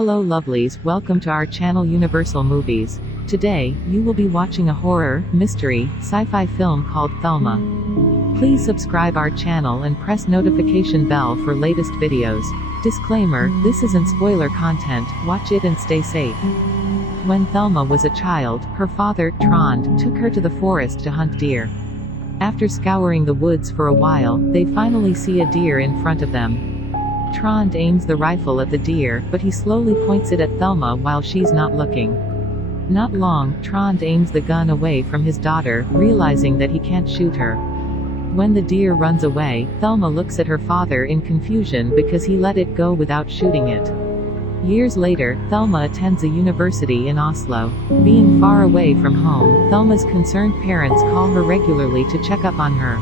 Hello lovelies, welcome to our channel Universal Movies. Today, you will be watching a horror, mystery, sci-fi film called Thelma. Please subscribe our channel and press notification bell for latest videos. Disclaimer, this isn't spoiler content, watch it and stay safe. When Thelma was a child, her father, Trond, took her to the forest to hunt deer. After scouring the woods for a while, they finally see a deer in front of them. Trond aims the rifle at the deer, but he slowly points it at Thelma while she's not looking. Not long, Trond aims the gun away from his daughter, realizing that he can't shoot her. When the deer runs away, Thelma looks at her father in confusion because he let it go without shooting it. Years later, Thelma attends a university in Oslo. Being far away from home, Thelma's concerned parents call her regularly to check up on her.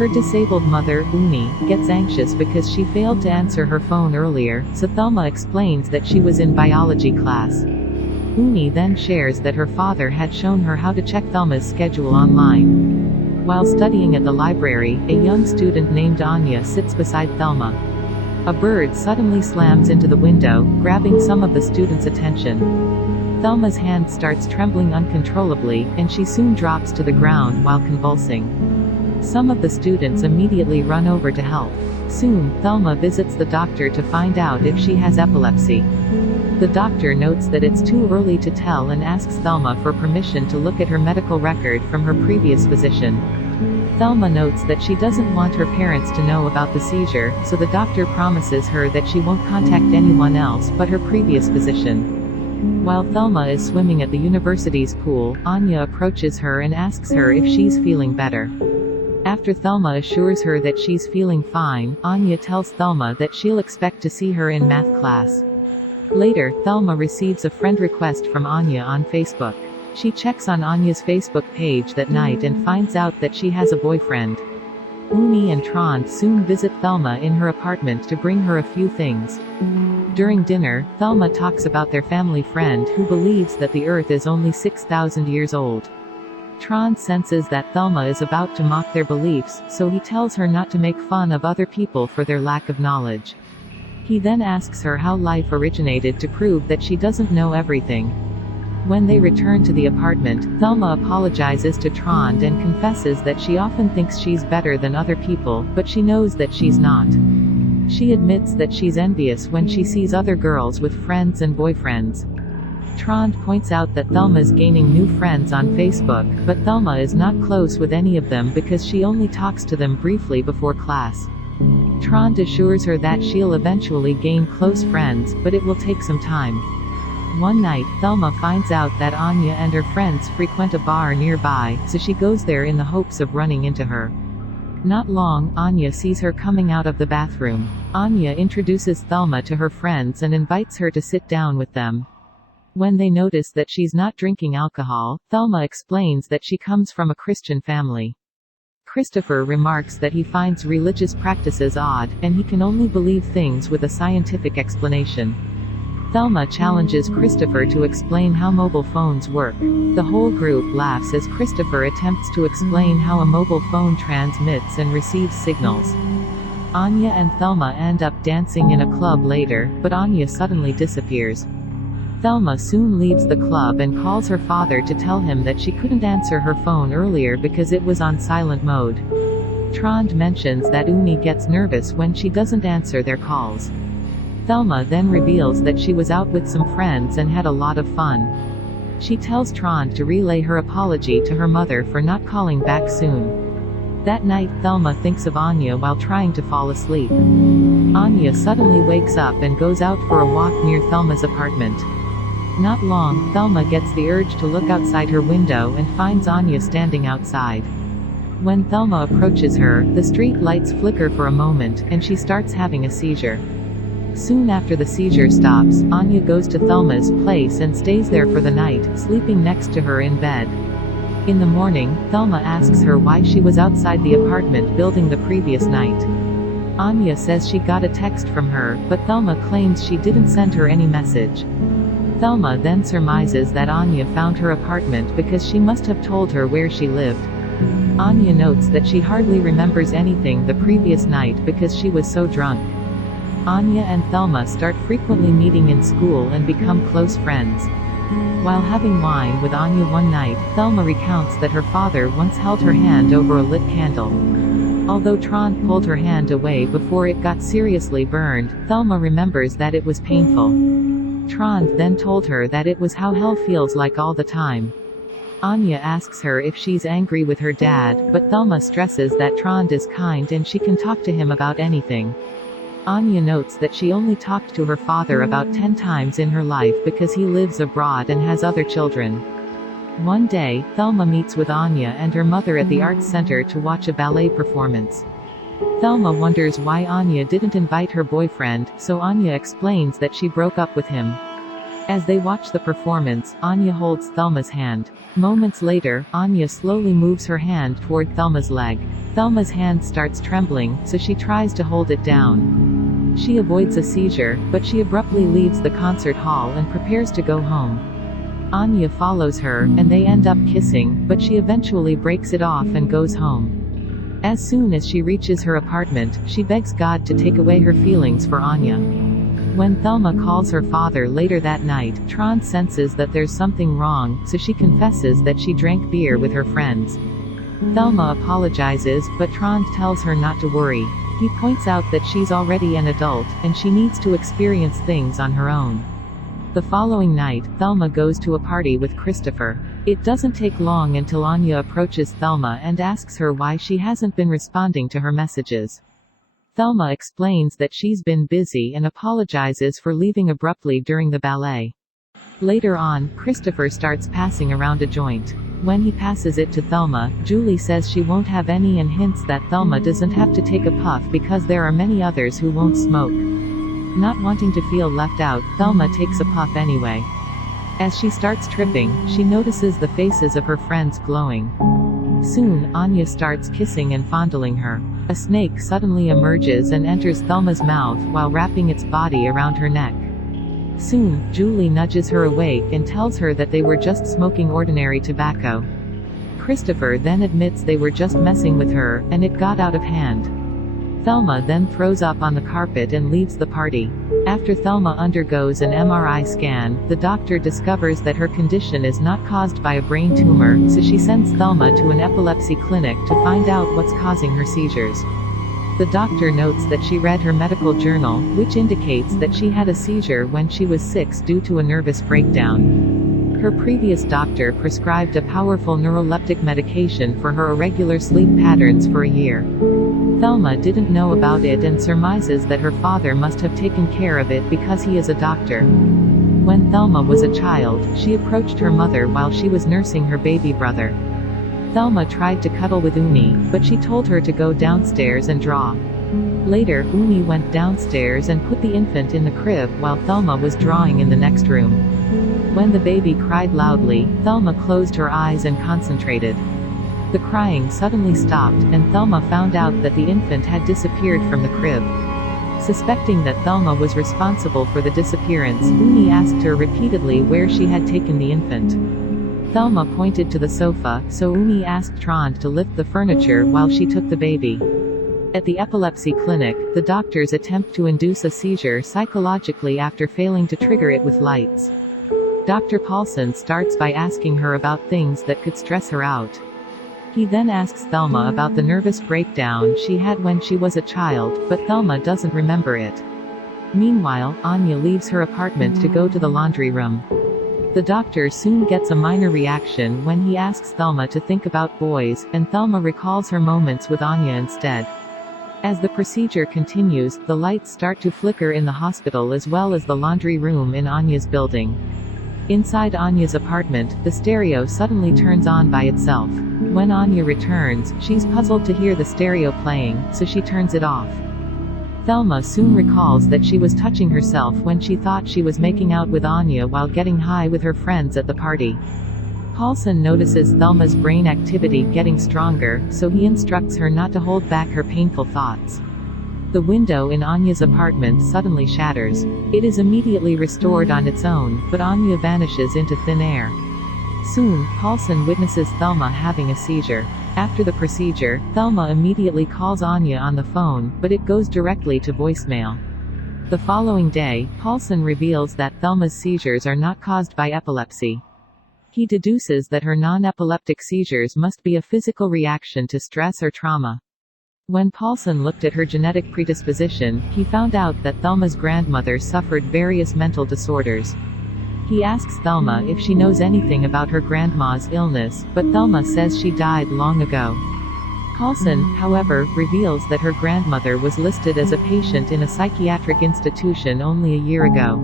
Her disabled mother, Unni, gets anxious because she failed to answer her phone earlier, so Thelma explains that she was in biology class. Unni then shares that her father had shown her how to check Thelma's schedule online. While studying at the library, a young student named Anja sits beside Thelma. A bird suddenly slams into the window, grabbing some of the student's attention. Thelma's hand starts trembling uncontrollably, and she soon drops to the ground while convulsing. Some of the students immediately run over to help. Soon, Thelma visits the doctor to find out if she has epilepsy. The doctor notes that it's too early to tell and asks Thelma for permission to look at her medical record from her previous physician. Thelma notes that she doesn't want her parents to know about the seizure, so the doctor promises her that she won't contact anyone else but her previous physician. While Thelma is swimming at the university's pool, Anja approaches her and asks her if she's feeling better. After Thelma assures her that she's feeling fine, Anja tells Thelma that she'll expect to see her in math class. Later, Thelma receives a friend request from Anja on Facebook. She checks on Anja's Facebook page that night and finds out that she has a boyfriend. Unni and Trond soon visit Thelma in her apartment to bring her a few things. During dinner, Thelma talks about their family friend who believes that the Earth is only 6,000 years old. Trond senses that Thelma is about to mock their beliefs, so he tells her not to make fun of other people for their lack of knowledge. He then asks her how life originated to prove that she doesn't know everything. When they return to the apartment, Thelma apologizes to Trond and confesses that she often thinks she's better than other people, but she knows that she's not. She admits that she's envious when she sees other girls with friends and boyfriends. Trond points out that Thelma's gaining new friends on Facebook, but Thelma is not close with any of them because she only talks to them briefly before class. Trond assures her that she'll eventually gain close friends, but it will take some time. One night, Thelma finds out that Anja and her friends frequent a bar nearby, so she goes there in the hopes of running into her. Not long, Anja sees her coming out of the bathroom. Anja introduces Thelma to her friends and invites her to sit down with them. When they notice that she's not drinking alcohol, Thelma explains that she comes from a Christian family. Christopher remarks that he finds religious practices odd, and he can only believe things with a scientific explanation. Thelma challenges Christopher to explain how mobile phones work. The whole group laughs as Christopher attempts to explain how a mobile phone transmits and receives signals. Anja and Thelma end up dancing in a club later, but Anja suddenly disappears. Thelma soon leaves the club and calls her father to tell him that she couldn't answer her phone earlier because it was on silent mode. Trond mentions that Unni gets nervous when she doesn't answer their calls. Thelma then reveals that she was out with some friends and had a lot of fun. She tells Trond to relay her apology to her mother for not calling back soon. That night, Thelma thinks of Anja while trying to fall asleep. Anja suddenly wakes up and goes out for a walk near Thelma's apartment. Not long, Thelma gets the urge to look outside her window and finds Anja standing outside. When Thelma approaches her, the street lights flicker for a moment, and she starts having a seizure. Soon after the seizure stops, Anja goes to Thelma's place and stays there for the night, sleeping next to her in bed. In the morning, Thelma asks her why she was outside the apartment building the previous night. Anja says she got a text from her, but Thelma claims she didn't send her any message. Thelma then surmises that Anja found her apartment because she must have told her where she lived. Anja notes that she hardly remembers anything the previous night because she was so drunk. Anja and Thelma start frequently meeting in school and become close friends. While having wine with Anja one night, Thelma recounts that her father once held her hand over a lit candle. Although Trond pulled her hand away before it got seriously burned, Thelma remembers that it was painful. Trond then told her that it was how hell feels like all the time. Anja asks her if she's angry with her dad, but Thelma stresses that Trond is kind and she can talk to him about anything. Anja notes that she only talked to her father about 10 times in her life because he lives abroad and has other children. One day, Thelma meets with Anja and her mother at the arts center to watch a ballet performance. Thelma wonders why Anja didn't invite her boyfriend, so Anja explains that she broke up with him. As they watch the performance, Anja holds Thelma's hand. Moments later, Anja slowly moves her hand toward Thelma's leg. Thelma's hand starts trembling, so she tries to hold it down. She avoids a seizure, but she abruptly leaves the concert hall and prepares to go home. Anja follows her, and they end up kissing, but she eventually breaks it off and goes home. As soon as she reaches her apartment, she begs God to take away her feelings for Anja. When Thelma calls her father later that night, Trond senses that there's something wrong, so she confesses that she drank beer with her friends. Thelma apologizes, but Trond tells her not to worry. He points out that she's already an adult, and she needs to experience things on her own. The following night, Thelma goes to a party with Christopher. It doesn't take long until Anja approaches Thelma and asks her why she hasn't been responding to her messages. Thelma explains that she's been busy and apologizes for leaving abruptly during the ballet. Later on, Christopher starts passing around a joint. When he passes it to Thelma, Julie says she won't have any and hints that Thelma doesn't have to take a puff because there are many others who won't smoke. Not wanting to feel left out, Thelma takes a puff anyway. As she starts tripping, she notices the faces of her friends glowing. Soon, Anja starts kissing and fondling her. A snake suddenly emerges and enters Thelma's mouth while wrapping its body around her neck. Soon, Julie nudges her awake and tells her that they were just smoking ordinary tobacco. Christopher then admits they were just messing with her, and it got out of hand. Thelma then throws up on the carpet and leaves the party. After Thelma undergoes an MRI scan, the doctor discovers that her condition is not caused by a brain tumor, so she sends Thelma to an epilepsy clinic to find out what's causing her seizures. The doctor notes that she read her medical journal, which indicates that she had a seizure when she was 6 due to a nervous breakdown. Her previous doctor prescribed a powerful neuroleptic medication for her irregular sleep patterns for a year. Thelma didn't know about it and surmises that her father must have taken care of it because he is a doctor. When Thelma was a child, she approached her mother while she was nursing her baby brother. Thelma tried to cuddle with Unni, but she told her to go downstairs and draw. Later, Unni went downstairs and put the infant in the crib while Thelma was drawing in the next room. When the baby cried loudly, Thelma closed her eyes and concentrated. The crying suddenly stopped, and Thelma found out that the infant had disappeared from the crib. Suspecting that Thelma was responsible for the disappearance, Unni asked her repeatedly where she had taken the infant. Thelma pointed to the sofa, so Unni asked Trond to lift the furniture while she took the baby. At the epilepsy clinic, the doctors attempt to induce a seizure psychologically after failing to trigger it with lights. Dr. Paulson starts by asking her about things that could stress her out. He then asks Thelma about the nervous breakdown she had when she was a child, but Thelma doesn't remember it. Meanwhile, Anja leaves her apartment to go to the laundry room. The doctor soon gets a minor reaction when he asks Thelma to think about boys, and Thelma recalls her moments with Anja instead. As the procedure continues, the lights start to flicker in the hospital as well as the laundry room in Anja's building. Inside Anja's apartment, the stereo suddenly turns on by itself. When Anja returns, she's puzzled to hear the stereo playing, so she turns it off. Thelma soon recalls that she was touching herself when she thought she was making out with Anja while getting high with her friends at the party. Paulson notices Thelma's brain activity getting stronger, so he instructs her not to hold back her painful thoughts. The window in Anja's apartment suddenly shatters. It is immediately restored on its own, but Anja vanishes into thin air. Soon, Paulson witnesses Thelma having a seizure. After the procedure, Thelma immediately calls Anja on the phone, but it goes directly to voicemail. The following day, Paulson reveals that Thelma's seizures are not caused by epilepsy. He deduces that her non-epileptic seizures must be a physical reaction to stress or trauma. When Paulson looked at her genetic predisposition, he found out that Thelma's grandmother suffered various mental disorders. He asks Thelma if she knows anything about her grandma's illness, but Thelma says she died long ago. Paulson, however, reveals that her grandmother was listed as a patient in a psychiatric institution only a year ago.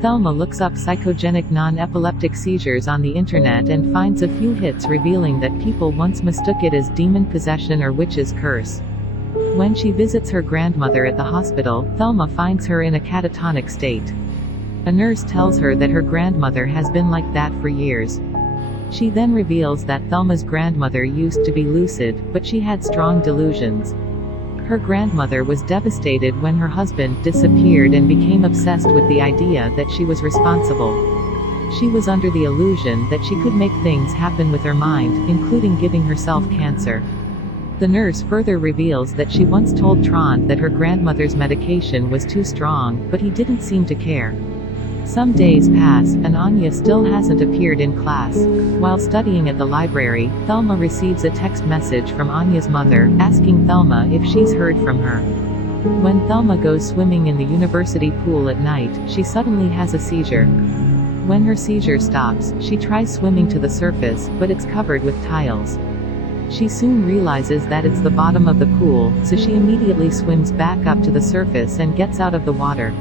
Thelma looks up psychogenic non-epileptic seizures on the internet and finds a few hits revealing that people once mistook it as demon possession or witch's curse. When she visits her grandmother at the hospital, Thelma finds her in a catatonic state. A nurse tells her that her grandmother has been like that for years. She then reveals that Thelma's grandmother used to be lucid, but she had strong delusions. Her grandmother was devastated when her husband disappeared and became obsessed with the idea that she was responsible. She was under the illusion that she could make things happen with her mind, including giving herself cancer. The nurse further reveals that she once told Trond that her grandmother's medication was too strong, but he didn't seem to care. Some days pass, and Anja still hasn't appeared in class. While studying at the library, Thelma receives a text message from Anja's mother, asking Thelma if she's heard from her. When Thelma goes swimming in the university pool at night, she suddenly has a seizure. When her seizure stops, she tries swimming to the surface, but it's covered with tiles. She soon realizes that it's the bottom of the pool, so she immediately swims back up to the surface and gets out of the water.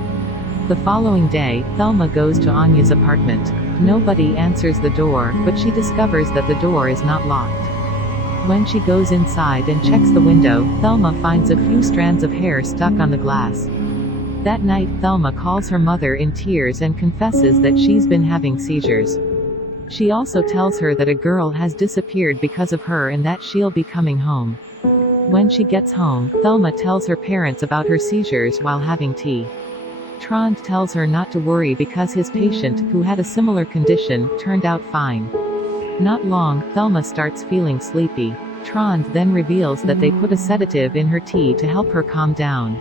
The following day, Thelma goes to Anja's apartment. Nobody answers the door, but she discovers that the door is not locked. When she goes inside and checks the window, Thelma finds a few strands of hair stuck on the glass. That night, Thelma calls her mother in tears and confesses that she's been having seizures. She also tells her that a girl has disappeared because of her and that she'll be coming home. When she gets home, Thelma tells her parents about her seizures while having tea. Trond tells her not to worry because his patient, who had a similar condition, turned out fine. Not long, Thelma starts feeling sleepy. Trond then reveals that they put a sedative in her tea to help her calm down.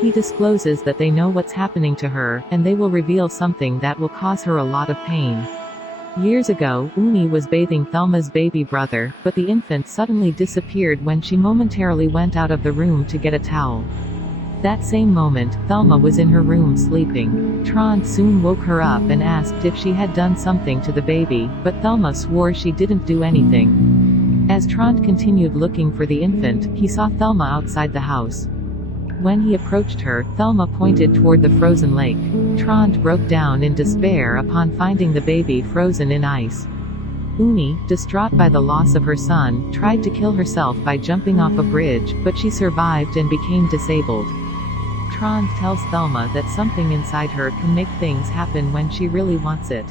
He discloses that they know what's happening to her, and they will reveal something that will cause her a lot of pain. Years ago, Unni was bathing Thelma's baby brother, but the infant suddenly disappeared when she momentarily went out of the room to get a towel. That same moment, Thelma was in her room sleeping. Trond soon woke her up and asked if she had done something to the baby, but Thelma swore she didn't do anything. As Trond continued looking for the infant, he saw Thelma outside the house. When he approached her, Thelma pointed toward the frozen lake. Trond broke down in despair upon finding the baby frozen in ice. Unni, distraught by the loss of her son, tried to kill herself by jumping off a bridge, but she survived and became disabled. Trond tells Thelma that something inside her can make things happen when she really wants it.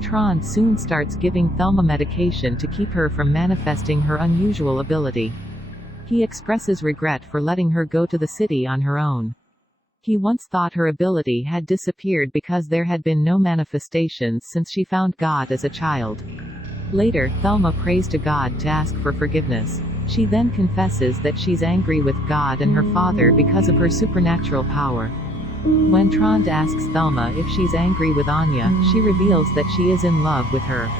Trond soon starts giving Thelma medication to keep her from manifesting her unusual ability. He expresses regret for letting her go to the city on her own. He once thought her ability had disappeared because there had been no manifestations since she found God as a child. Later, Thelma prays to God to ask for forgiveness. She then confesses that she's angry with God and her father because of her supernatural power. When Trond asks Thelma if she's angry with Anja, she reveals that she is in love with her.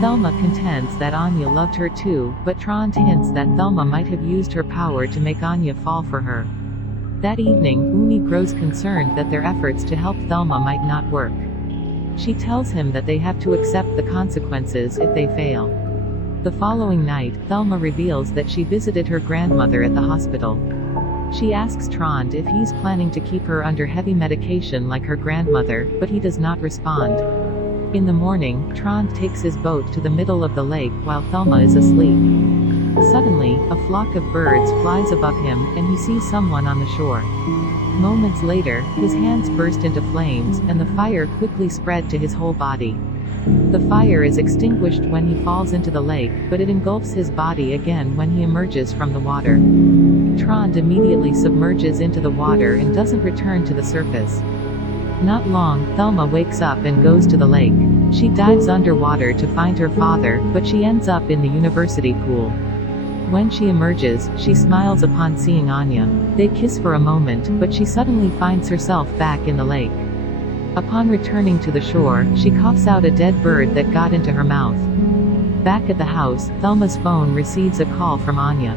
Thelma contends that Anja loved her too, but Trond hints that Thelma might have used her power to make Anja fall for her. That evening, Unni grows concerned that their efforts to help Thelma might not work. She tells him that they have to accept the consequences if they fail. The following night, Thelma reveals that she visited her grandmother at the hospital. She asks Trond if he's planning to keep her under heavy medication like her grandmother, but he does not respond. In the morning, Trond takes his boat to the middle of the lake while Thelma is asleep. Suddenly, a flock of birds flies above him, and he sees someone on the shore. Moments later, his hands burst into flames, and the fire quickly spread to his whole body. The fire is extinguished when he falls into the lake, but it engulfs his body again when he emerges from the water. Trond immediately submerges into the water and doesn't return to the surface. Not long, Thelma wakes up and goes to the lake. She dives underwater to find her father, but she ends up in the university pool. When she emerges, she smiles upon seeing Anja. They kiss for a moment, but she suddenly finds herself back in the lake. Upon returning to the shore, she coughs out a dead bird that got into her mouth. Back at the house, Thelma's phone receives a call from Anja.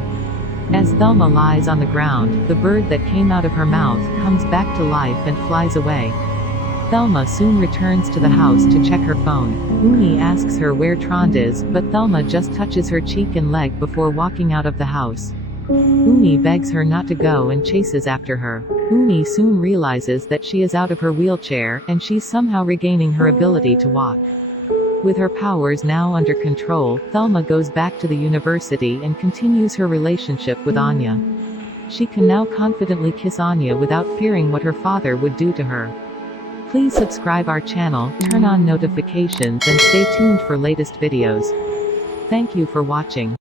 As Thelma lies on the ground, the bird that came out of her mouth comes back to life and flies away. Thelma soon returns to the house to check her phone. Unni asks her where Trond is, but Thelma just touches her cheek and leg before walking out of the house. Unni begs her not to go and chases after her. Unni soon realizes that she is out of her wheelchair, and she's somehow regaining her ability to walk. With her powers now under control, Thelma goes back to the university and continues her relationship with Anja. She can now confidently kiss Anja without fearing what her father would do to her. Please subscribe our channel, turn on notifications and stay tuned for latest videos. Thank you for watching.